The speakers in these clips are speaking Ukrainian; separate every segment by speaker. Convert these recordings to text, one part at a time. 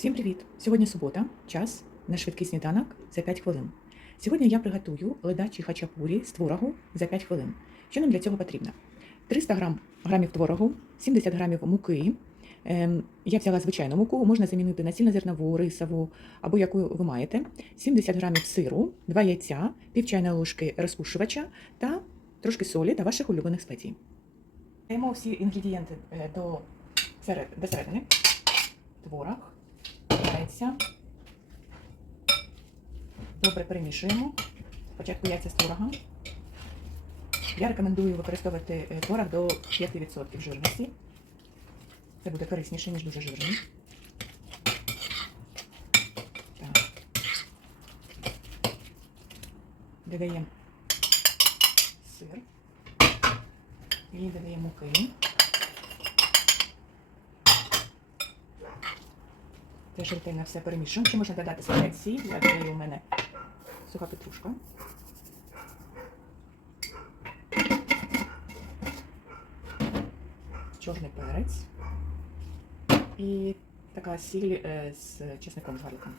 Speaker 1: Всім привіт! Сьогодні субота, час на швидкий сніданок за 5 хвилин. Сьогодні я приготую ледачі хачапурі з творогу за 5 хвилин. Що нам для цього потрібно? 300 грам, грамів творогу, 70 грамів муки. Ем, я взяла звичайну муку, можна замінити на цільнозернову, рисову або яку ви маєте. 70 грамів сиру, 2 яйця, пів чайної ложки розпушувача та трошки солі та ваших улюблених спецій. Даємо всі інгредієнти е, до середини. Творог, яйця. Добре перемішуємо. Спочатку яйця з творога. Я рекомендую використовувати е, творог до 5% жирності. Це буде корисніше, ніж дуже жирний. Додаємо сир. І додаємо муки. Теж ретельно все перемішуємо. Ще можна додати спеції. Я додаю у мене суха петрушка. Чорний перець. І така сіль е, з чесником з гарликом.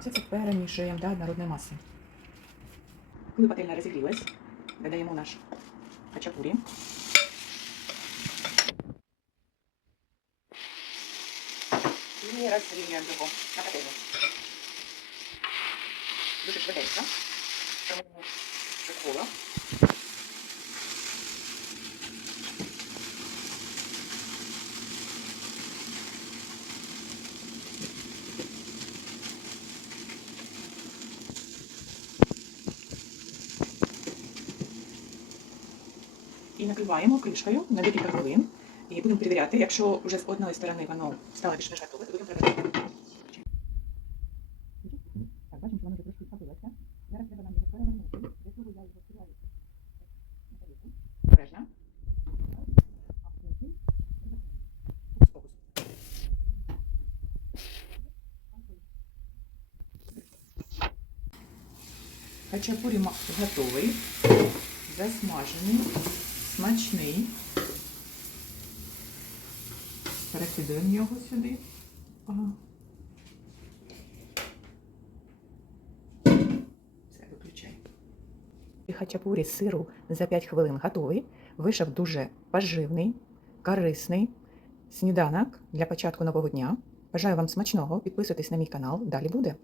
Speaker 1: Все це перемішуємо до однородної маси. Коли пательня розігрілась, додаємо наш хачапурі. І розрівнюємо його на пательні. Дуже швиденько. Тому прикола. І накриваємо кришкою на декілька хвилин. І будемо перевіряти, якщо вже з одної сторони воно стало більш-менш готове, то будемо перевіряти. Так, бачимо, що воно вже трошки схопилося. Зараз треба нам його перевернути. Для цього я його втираю на. Хачапурі готовий, засмажений, смачний. Перекидаємо його сюди. Все, виключай. Хачапурі з сиру за 5 хвилин готовий. Вийшов дуже поживний, корисний сніданок для початку нового дня. Бажаю вам смачного. Підписуйтесь на мій канал. Далі буде.